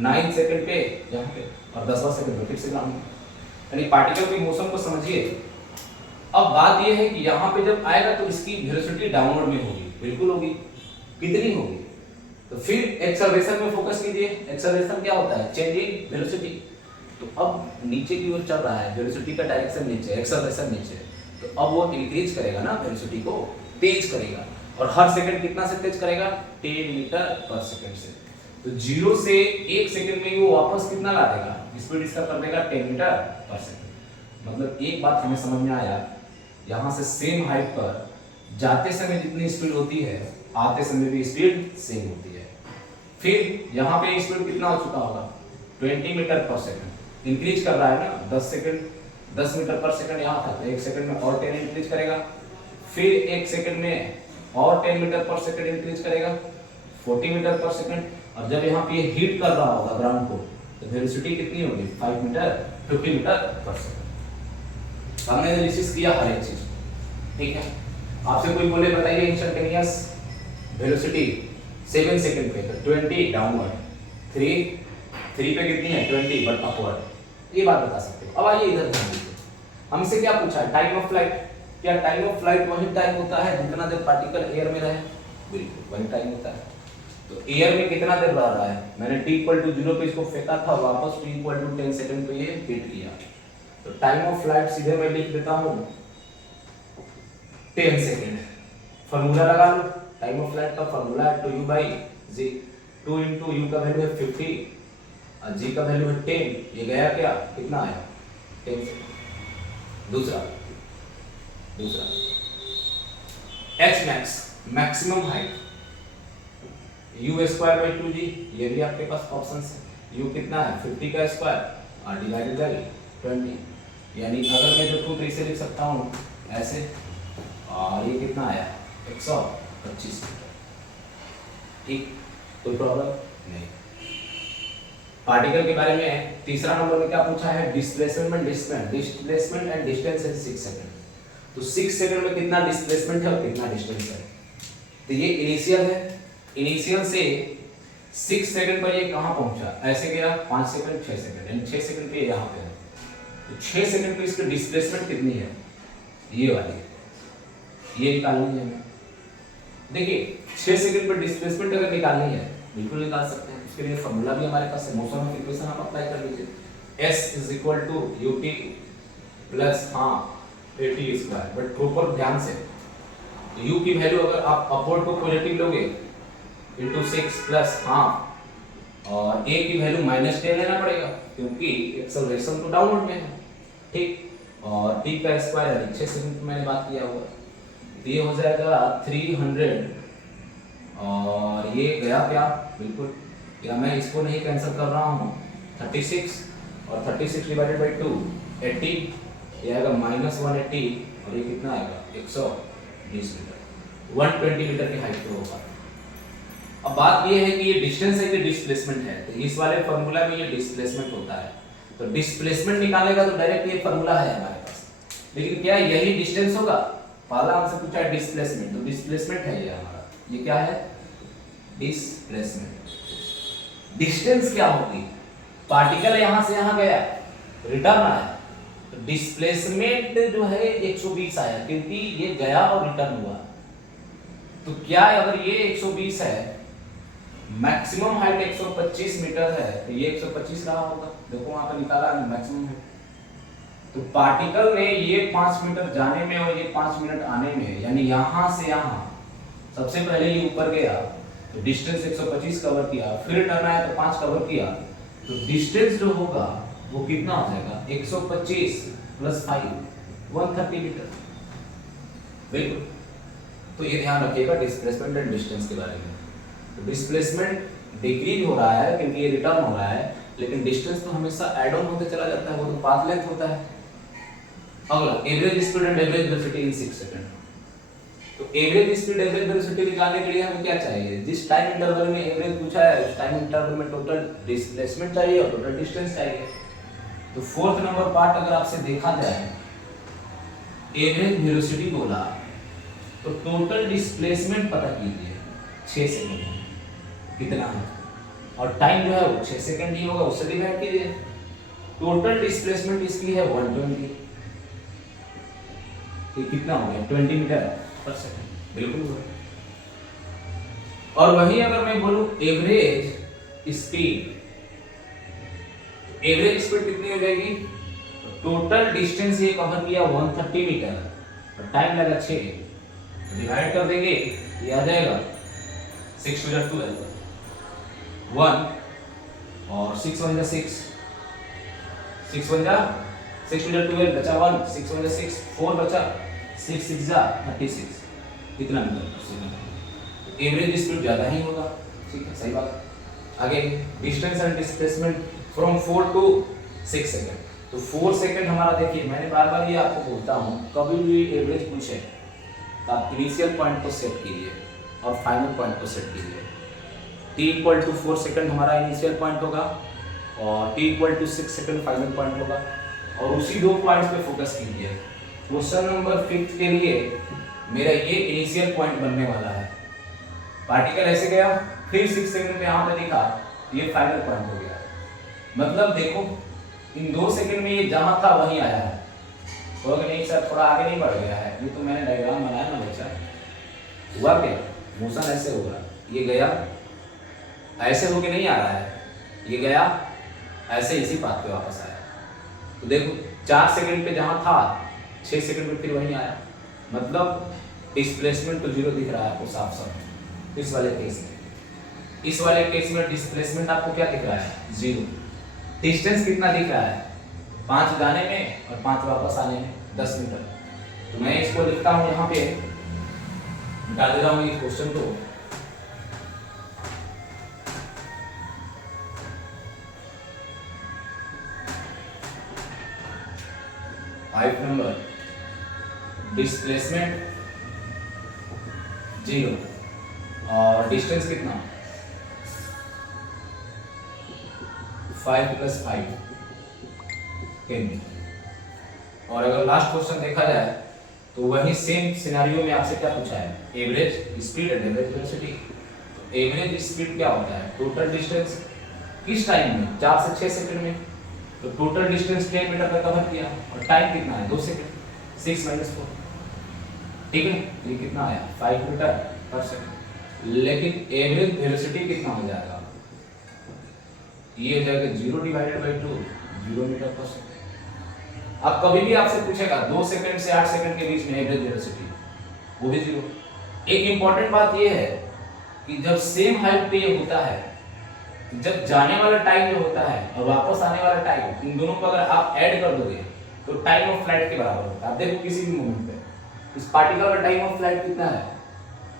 9 सेकंड पे यहाँ पे, और 10वां सेकंड पे फिर से ग्राउंड। यानी पार्टिकल की मोशन को समझिए। अब बात यह है कि यहाँ पे जब आएगा तो इसकी वेलोसिटी डाउनवर्ड में होगी, बिल्कुल होगी। कितनी होगी? तो फिर एक्सेलरेशन में फोकस कीजिए। एक्सेलरेशन क्या होता है? Change in velocity. तो अब नीचे की ओर चल रहा है, वेलोसिटी का डायरेक्शन नीचे, एक्सेलरेशन नीचे, तो अब वो इंक्रीज करेगा ना, वेलोसिटी को तेज करेगा, और हर सेकंड कितना से तेज करेगा? 10 मीटर पर सेकंड से। तो 0 से 1 सेकंड में वो वापस कितना ला देगा? स्पीड इसका कर देगा 10 मीटर पर सेकंड। मतलब एक बात हमें समझ में आया, यहाँ से सेम हाइट पर जाते समय जितनी स्पीड होती है, आते समय भी स्पीड सेम होती है। फिर यहाँ पे स्पीड कितना हो चुका होगा? 20 मीटर पर सेकंड। इंक्रीज कर रहा है ना, 10 मीटर पर सेकंड यहाँ था, 1 सेकंड में और 10 इंक्रीज करेगा, फिर 1 सेकंड में और 10 मीटर पर सेकंड इंक्रीज करेगा, 40 मीटर पर सेकंड। और जब यहाँ पे हीट कर रहा होगा ग्राउंड को, तो वेलोसिटी कितनी होगी? 50 मीटर पर सेकंड। हमने एनालिसिस किया हर एक चीज, ठीक है। आपसे कोई बोले बताइए इंस्टेंटेनियस वेलोसिटी 7 सेकंड पे, तो 20 डाउनवर्ड, 3 पे कितनी है? 20 बट अपवर्ड। ये बात बता सकते हो। अब आइए इधर ध्यान दीजिए, हमसे क्या पूछा है? Time of flight. क्या टाइम ऑफ फ्लाइट वही टाइम होता है जितना देर पार्टिकल एयर में रहे? बिल्कुल वही टाइम होता है। तो एयर में कितना देर रह रहा है? मैंने t=0 पे इसको फेंका था, वापस t=10 सेकंड पे ये हिट किया, तो टाइम ऑफ फ्लाइट सीधे मैं लिख देता हूं 10 सेकंड। फार्मूला लगा लो, टाइम ऑफ फ्लाइट का फार्मूला है 2u/g। 2 * u का वैल्यू है 50 और g का वैल्यू है 10। ये गया क्या? कितना आया? 10 सेकंड। दूसरा h max, maximum height, u²/2g। ये भी आपके पास ऑप्शंस है। u कितना है? 50 का स्क्वायर और डिवाइडेड बाय 20। यानी अगर मैं जो ट्रूथ इसे लिख सकता हूँ ऐसे, और ये कितना आया? 125 मीटर। ठीक, कोई प्रॉब्लम नहीं। पार्टिकल के बारे में तीसरा नंबर में क्या पूछा है? Displacement and distance in 6 second. तो 6 सेकंड में कितना डिस्प्लेसमेंट है और कितना डिस्टेंस है? तो ये इनिशियल है, इनिशियल से 6 सेकंड पर ये कहां पहुंचा? ऐसे गया 5 सेकंड, 6 सेकंड, यानी 6 सेकंड पे यहां पे है। तो 6 सेकंड पे इसकी डिस्प्लेसमेंट कितनी है? ये वाली, ये निकालनी है हमें। देखिए 6 सेकंड पर डिस्प्लेसमेंट अगर निकालनी है, बिल्कुल निकाल सकते हैं। इसके लिए फॉर्मूला भी हमारे पास है, मोशन ऑफ इक्वेशन आप अप्लाई कर लीजिए। s = ut plus at²। But proper ध्यान से, u की वैल्यू अगर आप अपवर्ड को पॉजिटिव लोगे into 6 प्लस और a की वैल्यू -10 लेना पड़ेगा, क्योंकि एक्सेलरेशन तो डाउनवर्ड में है, ठीक। और t का स्क्वायर यानी 6 सेकंड मैंने बात किया हुआ, तो ये हो जाएगा 300। और ये गया क्या? बिल्कुल, या मैं इसको नहीं कैंसिल कर रहा हूँ, 36 और 36 डिवाइडेड बाई 2 80, ये आएगा -180, और ये कितना आएगा? 120 मीटर, 120 मीटर की हाइट पे होगा। अब बात ये है कि ये डिस्टेंस है कि डिस्प्लेसमेंट है, तो इस वाले फार्मूला में ये डिस्प्लेसमेंट होता है। तो डिस्प्लेसमेंट निकालने का तो डायरेक्ट ये फार्मूला है हमारे पास, लेकिन क्या यही डिस्टेंस होगा? पहला हमसे पूछा है डिस्प्लेसमेंट, तो डिस्प्लेसमेंट है ये हमारा, ये क्या है? डिस्प्लेसमेंट। डिस्टेंस क्या होगी? पार्टिकल यहां से यहां गया, रिटर्न आया, तो डिस्प्लेसमेंट जो है 120 आया, क्योंकि ये गया और रिटर्न हुआ। तो क्या अगर ये 120 है, मैक्सिमम हाइट 125 मीटर है, तो ये 125 रहा होगा। देखो वहां पर निकाला है मैक्सिमम हाइट। तो पार्टिकल ने ये 5 मीटर जाने में और ये 5 मिनट आने में, यानी यहां से यहां सबसे पहले ये ऊपर गया तो डिस्टेंस 125 कवर किया, फिर टर्न आया तो 5 कवर किया, तो डिस्टेंस जो होगा वो कितना हो जाएगा? 125 प्लस 5 130 मीटर। बिल्कुल, तो ये ध्यान रखिएगा डिस्प्लेसमेंट एंड डिस्टेंस के बारे में। तो डिस्प्लेसमेंट डिक्रीज हो रहा है क्योंकि ये रिटर्न हो रहा है, लेकिन डिस्टेंस तो हमेशा ऐड ऑन होते चला जाता है, वो तो पाथ लेंथ होता है। अगला average speed and average velocity in 6 second. तो एवरेज स्पीड एवरेज वेलोसिटी निकालने के लिए हमें क्या चाहिए, जिस टाइम इंटरवल में एवरेज पूछा है उस टाइम इंटरवल में टोटल डिस्प्लेसमेंट चाहिए और टोटल डिस्टेंस चाहिए। तो फोर्थ नंबर पार्ट अगर आपसे देखा जाए, एवरेज वेलोसिटी बोला तो टोटल डिस्प्लेसमेंट पता कीजिए 6 सेकंड कितना है, और टाइम जो है वो 6 सेकंड ही होगा, उससे डिवाइड कीजिए। टोटल डिस्प्लेसमेंट इसकी है 120, तो कितना हो गया 20 मीटर पर सेकंड, बिल्कुल हुआ। और वही अगर मैं बोलूं एवरेज स्पीड, एवरेज स्पीड कितनी हो जाएगी, टोटल डिस्टेंस ये कवर किया 130 मीटर और टाइम लगा 6, डिवाइड कर देंगे ये आ जाएगा 6 टू 12 1 और 6 1 6 6 1 6 टू 12 बचा 1 6 1 6 4 बचा 6 6 36 कितना मीटर। एवरेज स्पीड ज्यादा ही होगा, ठीक है सही बात। आगे distance and displacement from 4 to 6 second. तो 4 सेकंड हमारा देखिए, मैंने बार बार ये आपको बोलता हूँ कभी भी एवरेज पूछे तो आप इनिशियल पॉइंट को सेट कीजिए और फाइनल पॉइंट को सेट कीजिए। t = 4 सेकंड हमारा इनिशियल पॉइंट होगा और t = 6 सेकंड फाइनल पॉइंट होगा, और उसी दो पॉइंट्स पे फोकस कीजिए। क्वेश्चन नंबर 5 के लिए मेरा ये इनिशियल पॉइंट बनने वाला है, पार्टिकल ऐसे गया फिर 6 सेकंड पे यहाँ पे दिखा, ये फाइनल पॉइंट हो गया। मतलब देखो इन 2 सेकंड में ये जहां था वहीं आया है, तो अगर नहीं सर थोड़ा आगे नहीं बढ़ गया है, ये तो मैंने डायग्राम बनाया ना बच्चा, हुआ क्या मोशन ऐसे हो रहा, ये गया ऐसे होके नहीं आ रहा है, ये गया ऐसे इसी पाथ पे वापस आया। तो देखो 4 सेकंड पे जहां था 6 सेकंड पे फिर वहीं आया, मतलब डिस्प्लेसमेंट तो 0 दिख रहा है आपको साफ साफ इस वाले केस में। इस वाले केस में डिस्प्लेसमेंट आपको क्या दिख रहा है 0। डिस्टेंस कितना दिख रहा है 5 जाने में और 5 वापस आने में 10 मीटर। तो मैं इसको लिखता हूं यहाँ पे, डाल दे रहा हूँ इस क्वेश्चन को। फाइव नंबर डिस्प्लेसमेंट 0 और डिस्टेंस कितना 5 + 5 10। और अगर लास्ट क्वेश्चन देखा जाए तो वही सेम सिनेरियो में आपसे क्या पूछा है, average speed and average velocity. तो एवरेज स्पीड क्या होता है, टोटल डिस्टेंस किस टाइम में 4 से 6 सेकंड में, तो टोटल डिस्टेंस 10 मीटर का कवर किया और टाइम कितना है 2 सेकंड, 6 - 4, ठीक है। ये कितना आया 5 मीटर पर सेकंड। लेकिन एवरेज वेलोसिटी कितना हो जाएगा, ये हो जाएगा 0/2 0 मीटर पर सेकंड। अब कभी भी आपसे पूछेगा 2 सेकंड से 8 सेकंड के बीच में एवरेज वेलोसिटी, वो भी 0। एक इंपॉर्टेंट बात ये है कि जब सेम हाइट पे ये होता है, जब जाने वाला टाइम जो होता है और वापस आने वाला टाइम, इन दोनों को अगर आप ऐड कर दोगे तो टाइम ऑफ फ्लाइट के बराबर होता है। आप देखो किसी भी मोमेंट पे इस पार्टिकल का टाइम ऑफ फ्लाइट कितना है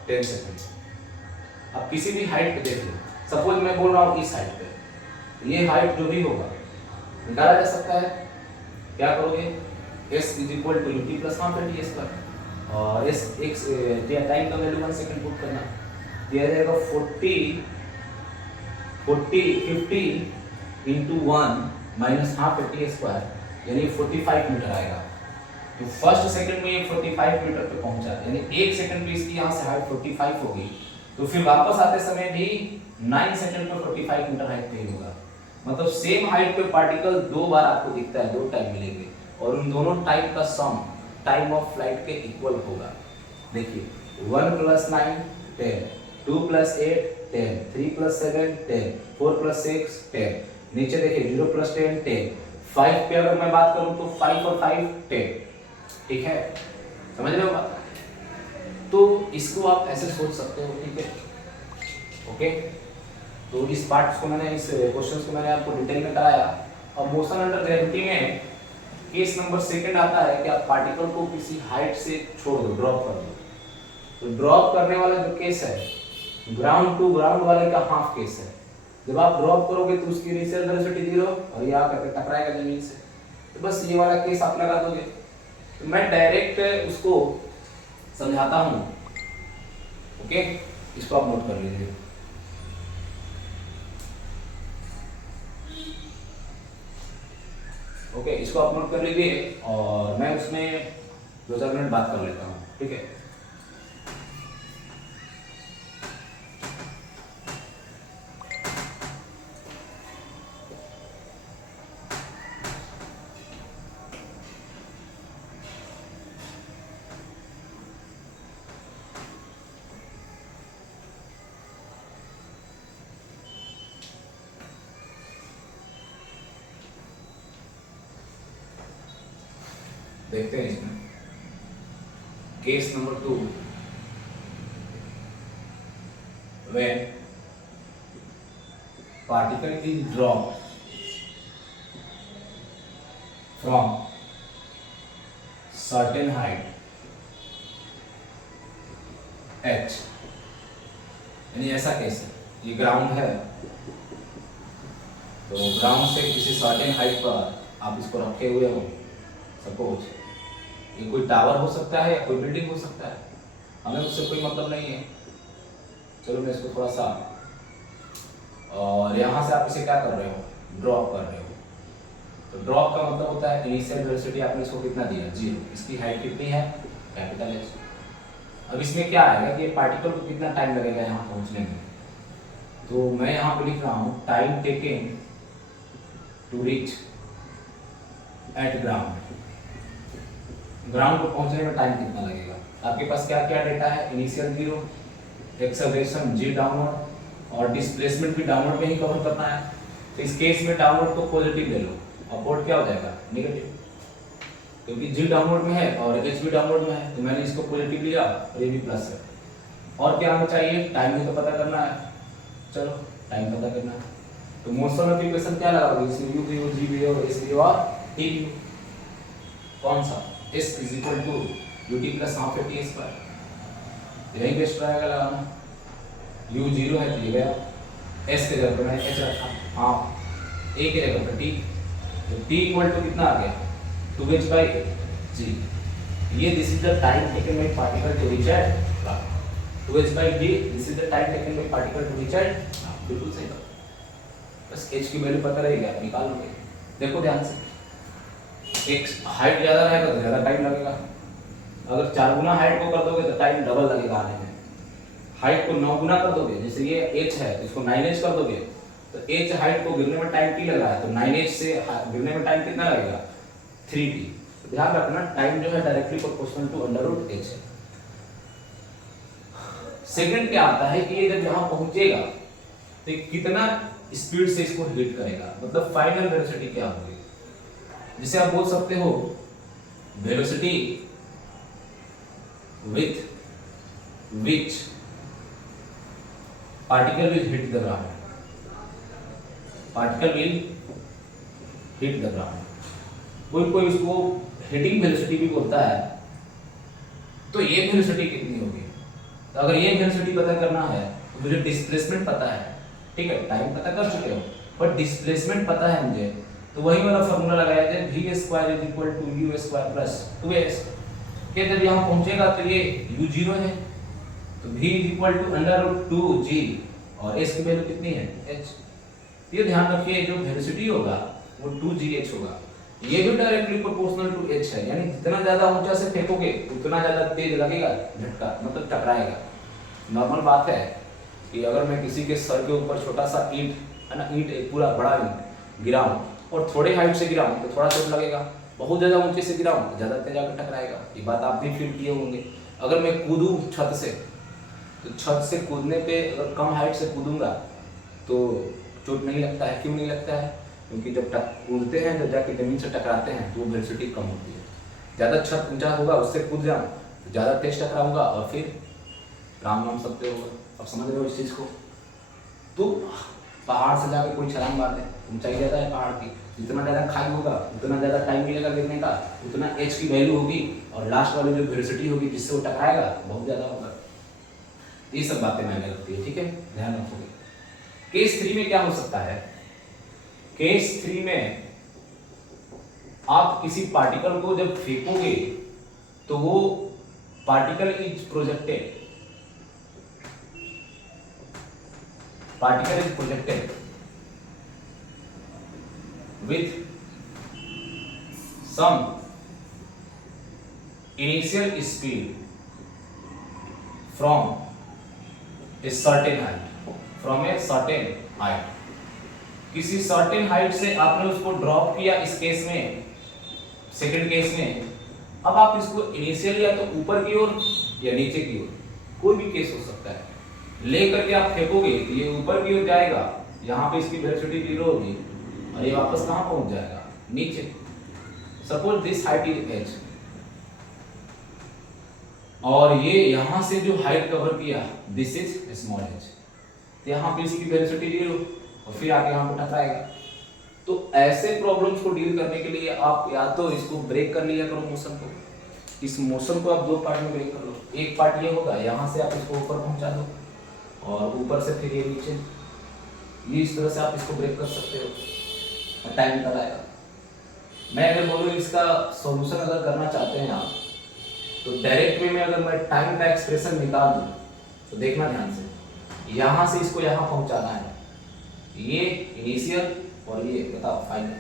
10 सेकंड। अब किसी भी हाइट पे देख लो, सपोज मैं बोल रहा हूँ इस हाइट पे, ये हाइट जो भी होगा निकाला जा सकता है। क्या करोगे s = ut + हाफ t² और s x टाइम का वैल्यू 1 सेकंड पुट करना, दिया जाएगा 50 × 1 - हाफ t² यानी 45 मीटर आएगा। तो फर्स्ट सेकंड में ये 45 मीटर पे पहुंचा, यानी 1 सेकंड पे इसकी यहाँ से हाइट 45 होगी, तो फिर वापस आते समय भी 9 सेकंड पे 45 मीटर हाइट पे ही होगा। मतलब सेम हाइट पे पार्टिकल 2 बार आपको दिखता है, 2 टाइम मिलेंगे और उन दोनों टाइम का सम टाइम ऑफ फ्लाइट के इक्वल होगा। देखिए 1 + 9 10, 2 + 8 10, 3 + 7 10, 4 + 6 10, नीचे देखिए 0 + 10 10, 5 पे अगर मैं बात करूं तो 5 और 5 10, ठीक है, समझ रहे हो बात। तो इसको आप ऐसे सोच सकते हो, ठीक है ओके। तो इस पार्ट्स को मैंने, इस क्वेश्चंस को मैंने आपको डिटेल में कराया। अब मोशन अंडर ग्रेविटी में केस नंबर 2 आता है कि आप पार्टिकल को किसी हाइट से छोड़ दो, ड्रॉप कर दो। तो ड्रॉप करने वाला जो केस है ग्राउंड टू ग्राउंड वाले का हाफ केस है, जब आप ड्रॉप करोगे तो उसकी इनिशियल वेलोसिटी 0 और ये आकर टकराएगा जमीन से। तो बस ये वाला केस आप लगा दोगे। तो मैं डायरेक्ट उसको समझाता हूँ। ओके, इसको आप नोट कर लीजिए। ओके, इसको आप नोट कर लीजिए और मैं उसमें 2-4 मिनट बात कर लेता हूँ, ठीक है। देखते हैं इसमें case number 2, when particle is dropped from certain height h, यानी ऐसा केस है, ये ग्राउंड है, तो ग्राउंड से किसी सर्टेन हाइट पर आप इसको रखे हुए हो, सपोज ये कोई टावर हो सकता है या कोई बिल्डिंग हो सकता है, हमें उससे कोई मतलब नहीं है। चलो मैं इसको थोड़ा सा, और यहाँ से आप इसे क्या कर रहे हो, ड्रॉप कर रहे हो। तो ड्रॉप का मतलब होता है इनिशियल वेलोसिटी आपने इसको कितना दिया, 0, इसकी हाइट कितनी है, कैपिटल एच। अब इसमें क्या आएगा कि पार्टिकल को कितना टाइम लगेगा यहाँ पहुँचने में, तो मैं यहाँ पे लिख रहा हूँ time taken to reach at ground. Ground को पहुंचने में टाइम कितना लगेगा। आपके पास क्या क्या डेटा है, इनिशियल 0, एक्सेलरेशन g डाउनवर्ड और डिस्प्लेसमेंट भी डाउनवर्ड में ही कवर करना है। तो इस केस में डाउनवर्ड को पॉजिटिव ले लो, अपवर्ड क्या हो जाएगा, नेगेटिव, क्योंकि g डाउनवर्ड में है और h भी डाउनवर्ड में है, तो मैंने इसको पॉजिटिव लिया और ये भी प्लस है। और क्या हमें चाहिए, टाइम ही तो पता करना है। चलो टाइम पता करना है, तो मोशन ऑफ इक्वेशन क्या लगाओगे, इसमें u भी हो, g भी हो, s भी हो और t भी हो। कौन सा, s is equal to ut plus half t square, यही बेस्ट रहेगा लगाना। u 0 है तो ये गया, s के जगह पे मैंने h रखा, हाफ, a के जगह पे t, तो t इक्वल टू कितना आ गया, 2h बाई g। ये this is the time taken by particle to reach at 2h by g, this is the time taken by particle to reach at, बिल्कुल सही बात। बस h की वैल्यू पता रहेगी, आप निकाल लोगे। देखो ध्यान से, एक हाइट ज़्यादा रहेगा तो ज़्यादा टाइम लगेगा, अगर 4 गुना हाइट को कर दोगे तो टाइम डबल लगेगा आने में। हाइट को 9 गुना कर दोगे, जैसे ये h है तो इसको 9h कर दोगे, तो h हाइट को गिरने में टाइम t लग रहा है, तो 9h से गिरने में टाइम कितना लगेगा, 3t। तो ध्यान रखना टाइम जो है directly proportional to under h है। सेकंड क्या आता है कि ये जब यहाँ पहुंचेगा तो कितना स्पीड से इसको हिट करेगा, मतलब फाइनल वेलोसिटी क्या होगी। जिसे आप बोल सकते हो velocity with which particle will hit the ground, particle will hit the ground। कोई उसको हिटिंग वेलोसिटी भी बोलता है। तो ये वेलोसिटी कितनी होगी, तो अगर ये वेलोसिटी पता करना है तो मुझे डिस्प्लेसमेंट पता है, ठीक है, टाइम पता कर चुके हो, पर डिस्प्लेसमेंट पता है मुझे, तो वही वाला फॉर्मूला लगाया जाए, v square is equal to u square plus 2s। कि जब यहाँ पहुंचेगा तो ये u 0 है, तो v is equal to under root 2g और s की वैल्यू कितनी है, h। ये ध्यान रखिए जो वेलोसिटी होगा वो 2gh होगा, ये भी डायरेक्टली प्रोपोर्शनल टू h है, यानी जितना ज्यादा ऊंचा से फेंकोगे उतना ज्यादा तेज लगेगा झटका, मतलब टकराएगा। नॉर्मल बात है कि अगर मैं किसी के सर के ऊपर छोटा सा ईंट है ना, ईंट एक पूरा बड़ा ईंट गिराऊं और थोड़े हाइट से गिराऊं तो थोड़ा चोट लगेगा, बहुत ज़्यादा ऊंचे से गिराऊं तो ज़्यादा तेज आकर टकराएगा। ये बात आप भी फील किए होंगे। अगर मैं कूदूं छत से, तो छत से कूदने पे अगर कम हाइट से कूदूंगा तो चोट नहीं लगता है। क्यों नहीं लगता है, क्योंकि जब कूदते हैं, जब जाके ज़मीन से टकराते हैं तो वो वेलोसिटी कम होती है। ज़्यादा छत ऊंचा होगा उससे कूद जाऊँ तो ज़्यादा तेज टकराऊंगा और फिर राम सकते होगा। अब समझ रहे हो इस चीज़ को। तो पहाड़ से जाकर कोई छलांग मार दे, ऊंचाई ज़्यादा है पहाड़ की, जितना ज़्यादा खाई होगा उतना ज़्यादा टाइम मिलेगा गिरने का, उतना एच की वैल्यू होगी और लास्ट वाली जो वेलोसिटी होगी जिससे वो टकराएगा बहुत ज़्यादा होगा। ये सब बातें मैंने रखती है, ठीक है, ध्यान रखोगे। केस 3 में क्या हो सकता है, केस 3 में आप किसी पार्टिकल को जब फेंकोगे तो वो particle is projected, particle is projected with some initial speed from a certain height, from a certain height. किसी certain height से आपने उसको ड्रॉप किया इस केस में, सेकंड केस में। अब आप इसको इनिशियल या तो ऊपर की ओर या नीचे की ओर, कोई भी केस हो सकता है, लेकर के आप फेंकोगे तो ये ऊपर की ओर जाएगा, यहाँ पे इसकी वेलोसिटी 0 होगी और ये वापस कहाँ पहुंच जाएगा, नीचे। Suppose this height is h और ये यहाँ से जो हाइट कवर किया दिस इज स्मॉल h, तो यहाँ पे इसकी वेलोसिटी 0 और फिर आके यहाँ पे टकराएगा। तो ऐसे प्रॉब्लम्स को डील करने के लिए आप या तो इसको ब्रेक कर लिया करो मोशन को, इस मोशन को आप दो पार्ट में ब्रेक कर लो। एक पार्ट ये होगा, यहाँ से आप इसको ऊपर पहुँचा दो और ऊपर से फिर ये नीचे, ये इस तरह से आप इसको ब्रेक कर सकते हो और टाइम निकल आएगा। मैं अगर बोलूँ इसका सॉल्यूशन अगर करना चाहते हैं आप, तो डायरेक्ट वे में अगर मैं टाइम का एक्सप्रेशन निकाल दूँ तो देखना ध्यान से, यहाँ से इसको यहाँ पहुँचाना है, ये इनिशियल और ये बताओ फाइनल,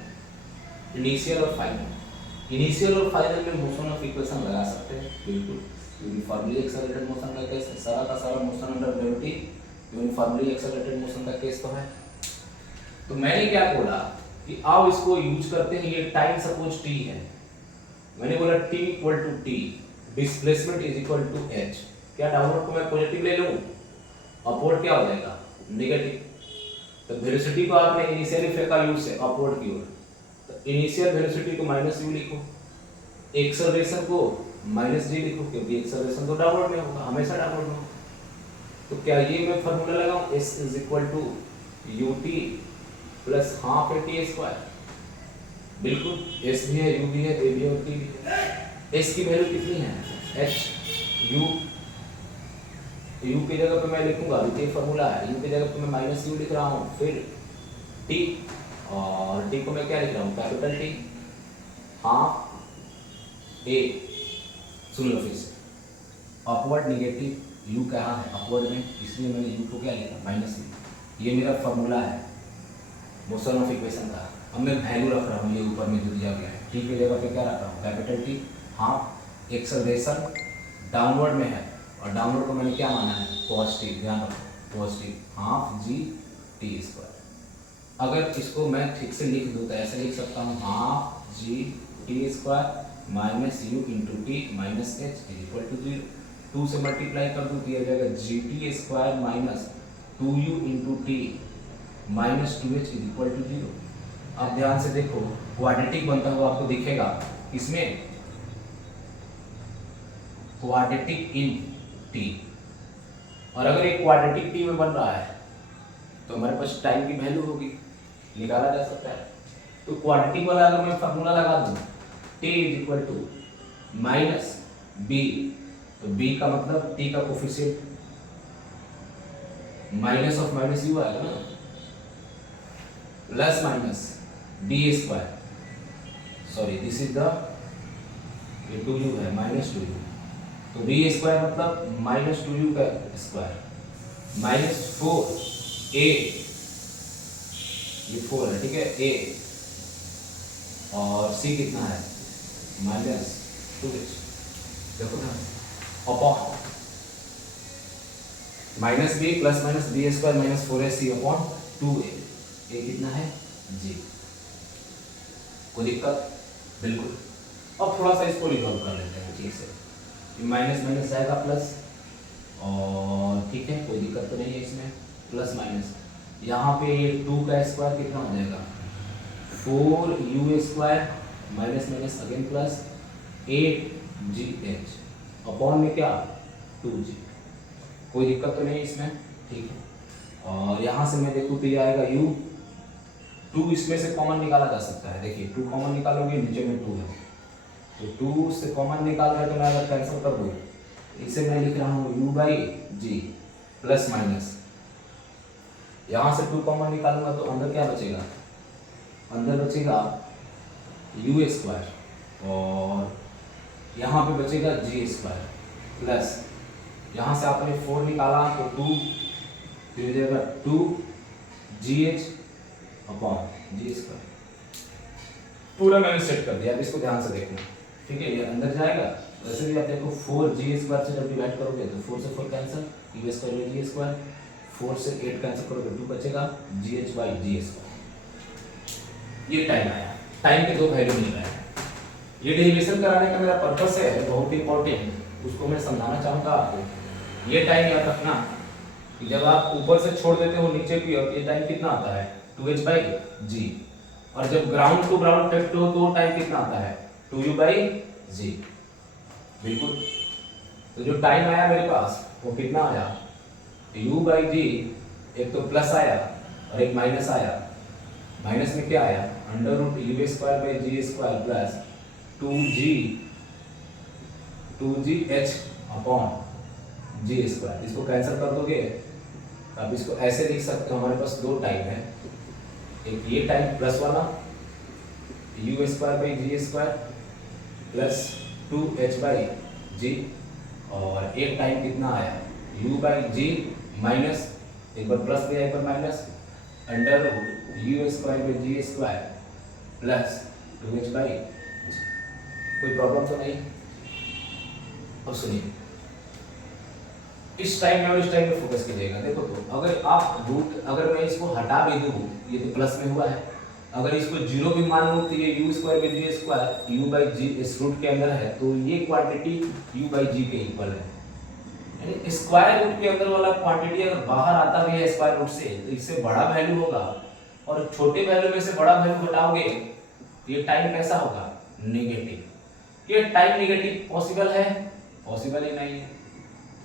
इनिशियल और फाइनल। इनिशियल और फाइनल में मोशन ऑफ इक्वेशन लगा सकते हैं बिल्कुल, यूनिफॉर्मली एक्सेलरेटेड मोशन का केस, सारा का सारा motion under gravity uniformly accelerated motion का केस तो है। तो मैंने क्या बोला कि आओ इसको यूज करते हैं, ये टाइम सपोज t है, मैंने बोला t equal to t, displacement is equal to h। क्या डाउनवर्ड को मैं पॉजिटिव ले लूं, अपवर्ड क्या हो जाएगा, नेगेटिव। तो वेलोसिटी को आपने इनिशियली फेंका u से अपवर्ड की ओर, तो इनिशियल वेलोसिटी को -u लिखो, एक्सेलरेशन को -g लिखो, क्योंकि एक्सेलरेशन तो डाउनवर्ड में होगा, हमेशा डाउनवर्ड में होगा। तो क्या ये मैं फार्मूला लगाऊं, s is equal to ut plus half a t²। बिल्कुल s भी है, u भी है, a भी है और t भी है। s की वैल्यू कितनी है, h, u की जगह पे मैं लिखूंगा, अभी ये फार्मूला है, u की जगह पे मैं -u लिख रहा हूँ, फिर t और t को मैं क्या लिख रहा हूँ, कैपिटल T, हाफ a। सुन लो फिर से, अपवर्ड नेगेटिव, u कहाँ है अपवर्ड में, इसलिए मैंने u को क्या लिखा, -u। ये मेरा फार्मूला है मोशन ऑफ इक्वेशन का। अब मैं वैल्यू रख रहा हूँ ये ऊपर में जो दिया गया है, t की जगह पे क्या रख रहा हूँ, capital T, half acceleration downward में है और डाउनवर्ड को मैंने क्या माना है, पॉजिटिव, ध्यान रखो पॉजिटिव, हाफ g t²। अगर इसको मैं ठीक से लिख दूँ तो ऐसे लिख सकता हूँ, half g t² minus u into t minus h is equal to 0। 2 से मल्टीप्लाई कर दूँ तो यह जाएगा gt² minus 2u into t minus 2h is equal to 0। अब ध्यान से देखो, क्वाड्रेटिक बनता हुआ आपको दिखेगा, इसमें क्वाड्रेटिक इन t, और अगर एक क्वाड्रेटिक t में बन रहा है तो हमारे पास टाइम की वैल्यू होगी, निकाला जा सकता है। तो क्वाड्रेटिक वाला अगर मैं फार्मूला लगा दूं, t is equal to minus b, तो b का मतलब t का coefficient minus of minus u आएगा ना, plus minus b², sorry this is the, ये 2u है, -2u, तो b² मतलब -2u का स्क्वायर, -4a, ये 4 है, ठीक है, a और c कितना है, -2h, देखो ना, upon -b plus minus b² -4ac upon 2a, ये कितना है, g। कोई दिक्कत, बिल्कुल। अब थोड़ा सा इसको रिजॉल्व कर लेते हैं ठीक से, माइनस माइनस जाएगा प्लस, और ठीक है कोई दिक्कत तो नहीं है इसमें, प्लस माइनस, यहाँ पे ये 2 का स्क्वायर कितना हो जाएगा, 4u² minus minus again plus 8gh upon में क्या 2g, कोई दिक्कत तो नहीं इसमें, ठीक है। और यहाँ से मैं देखूँ तो ये आएगा u, 2 इसमें से कॉमन निकाला जा सकता है, देखिए 2 कॉमन निकालोगे, नीचे में 2 है, तो 2 से कॉमन निकाल रहे तो मैं अगर कैंसिल कर दूँ, इसे मैं लिख रहा हूँ u/g प्लस माइनस यहाँ से 2 कॉमन निकालूंगा तो अंदर क्या बचेगा, अंदर बचेगा यू स्क्वायर और यहाँ पे बचेगा जी स्क्वायर प्लस यहाँ से आपने 4 निकाला तो 2 हो जाएगा 2 जी एच अपॉन जी स्क्वायर। पूरा मैंने सेट कर दिया, अब इसको ध्यान से देखना, ठीक है। ये अंदर जाएगा, वैसे भी आप देखो 4 जी स्क्वायर से जब डिवाइड करोगे तो 4 से 4 cancel, u square by ji square, 4 से 8 कैंसिल करोगे 2 बचेगा g h by ji square. ये टाइम आया, टाइम के 2 वैल्यू मिल रहे हैं। ये डेरिवेशन कराने का मेरा पर्पस है बहुत इंपॉर्टेंट, उसको मैं समझाना चाहूँगा आपको। ये टाइम याद रखना कि जब आप ऊपर से छोड़ देते हो नीचे की ओर, ये टाइम कितना आता है 2h बाई जी, और जब ग्राउंड टू ग्राउंड फेंकते हो तो टाइम कितना आता है 2u बाई जी। बिल्कुल, तो जो टाइम आया मेरे पास वो कितना आया u बाई जी, एक तो प्लस आया और एक माइनस आया। माइनस में क्या आया under root you square by ji square plus 2g h upon g square. इसको कैंसिल कर दोगे तो आप इसको ऐसे लिख सकते हो, हमारे पास 2 टाइम है, एक ये टाइम प्लस वाला U square by ji square plus 2h by G, और एक टाइम कितना आया u बाई जी माइनस, एक बार प्लस दिया एक बार minus, under root you square by ji square plus 2h by G. कोई प्रॉब्लम तो नहीं। अब सुनिए, इस टाइम में और इस टाइम में फोकस कीजिएगा। देखो तो अगर आप रूट, अगर मैं इसको हटा भी दूँ, ये तो प्लस में हुआ है, अगर इसको जीरो भी मान लूँ तो ये U square by ji square U by G इस रूट के अंदर है, तो ये क्वांटिटी यू बाई जी के इक्वल है। यानी स्क्वायर रूट के अंदर वाला क्वांटिटी अगर बाहर आता भी है स्क्वायर रूट से तो इससे बड़ा वैल्यू होगा, और छोटे वैल्यू में से बड़ा वैल्यू घटाओगे तो ये टाइम कैसा होगा नेगेटिव। ये टाइम नेगेटिव पॉसिबल है? पॉसिबल ही नहीं है।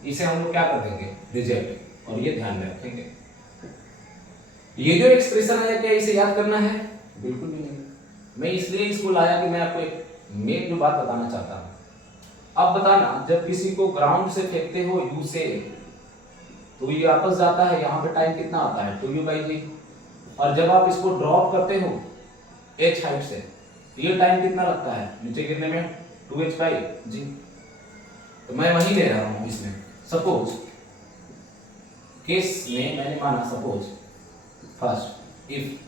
इसे हम लोग क्या कर देंगे रिजेक्ट, और ये ध्यान में रखेंगे। ये जो एक्सप्रेशन है क्या इसे याद करना है? बिल्कुल भी नहीं। मैं इसलिए इसको लाया कि मैं आपको एक मेन जो बात बताना चाहता हूं। अब बताना, जब किसी को ग्राउंड से फेंकते हो यू से, तो ये वापस जाता है, यहाँ पे टाइम कितना आता है 2u बाई जी, और जब आप इसको ड्रॉप करते हो h हाइट से तो ये टाइम कितना लगता है नीचे गिरने में 2h बाई जी। तो मैं वही ले रहा हूँ इसमें। सपोज केस में मैंने माना, सपोज फर्स्ट इफ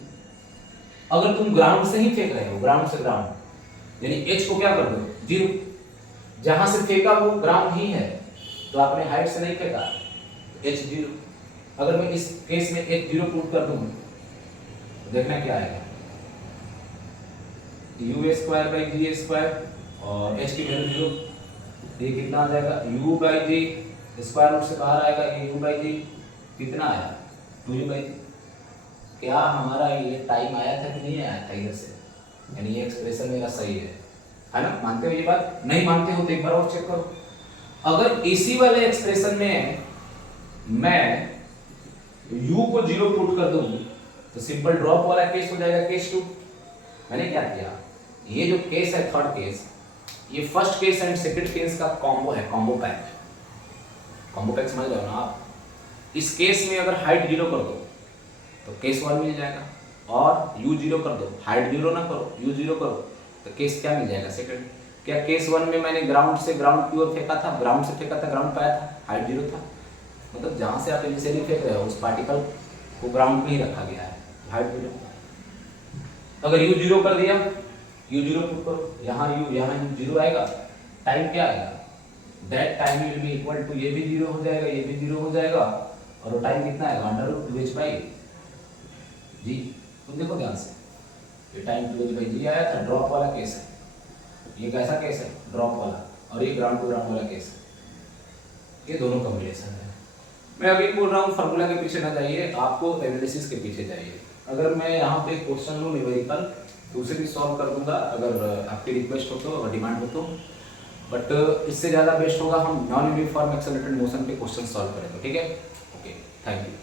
अगर तुम ग्राउंड से ही फेंक रहे हो, ग्राउंड से ग्राउंड, यानी h को क्या कर दो 0, जहां से फेंका वो ग्राउंड ही है, तो आपने हाइट से नहीं फेंका, h 0। अगर मैं इस केस में h 0 पुट कर दूं तो देखना क्या आएगा, u square by ji square और h की वैल्यू 0, ये कितना आ जाएगा u by ji, square root से बाहर आएगा ये u बाई जी, कितना आया 2u बाई जी। क्या हमारा ये टाइम आया था कि नहीं आया था इधर से? यानी ये एक्सप्रेशन मेरा सही है ना? मानते हो ये बात? नहीं मानते हो तो एक बार और चेक करो। अगर इसी वाले एक्सप्रेशन में मैं u को 0 पुट कर दूं तो सिंपल ड्रॉप वाला केस हो जाएगा, केस 2। मैंने क्या किया, ये जो केस है थर्ड केस, ये first case and second case का कॉम्बो है, कॉम्बो पैक। कॉम्बो पैक समझ रहे हो ना आप? इस केस में अगर हाइट 0 कर दो तो केस 1 मिल जाएगा, और u 0 कर दो, हाइट 0 ना करो, u 0 करो तो केस क्या मिल जाएगा सेकंड। क्या केस 1 में मैंने ग्राउंड से ग्राउंड की ओर फेंका था, ग्राउंड से फेंका था, ग्राउंड पाया था, हाइट 0 था, मतलब जहां से आप इनिशियली फेंक रहे हो उस पार्टिकल को ग्राउंड में ही रखा गया है, हाइट 0। अगर u 0 कर दिया, u 0 पुट करो, यहाँ u 0 आएगा, टाइम क्या आएगा, that time will be equal to, ये भी 0 हो जाएगा, ये भी 0 हो जाएगा, और वो टाइम कितना आएगा अंडर रूट 2h बाई जी। तुम देखो ध्यान से, ये टाइम 2h बाई जी आया था, ड्रॉप वाला केस है, ये कैसा केस है ड्रॉप वाला, और ये ग्राउंड टू ग्राउंड वाला केस है, ये दोनों कॉम्बिनेशन है। मैं अभी बोल रहा हूँ फार्मूला के पीछे ना जाइए, आपको एनालिसिस के पीछे जाइए। अगर मैं यहाँ पे क्वेश्चन लूँ न्यूमेरिकल तो उसे भी सॉल्व कर दूंगा अगर आपकी रिक्वेस्ट हो तो और डिमांड हो तो, बट इससे ज़्यादा बेस्ट होगा हम नॉन यूनिफॉर्म एक्सेलरेटेड मोशन पे क्वेश्चन सॉल्व करें तो, ठीक है? Okay, thank you.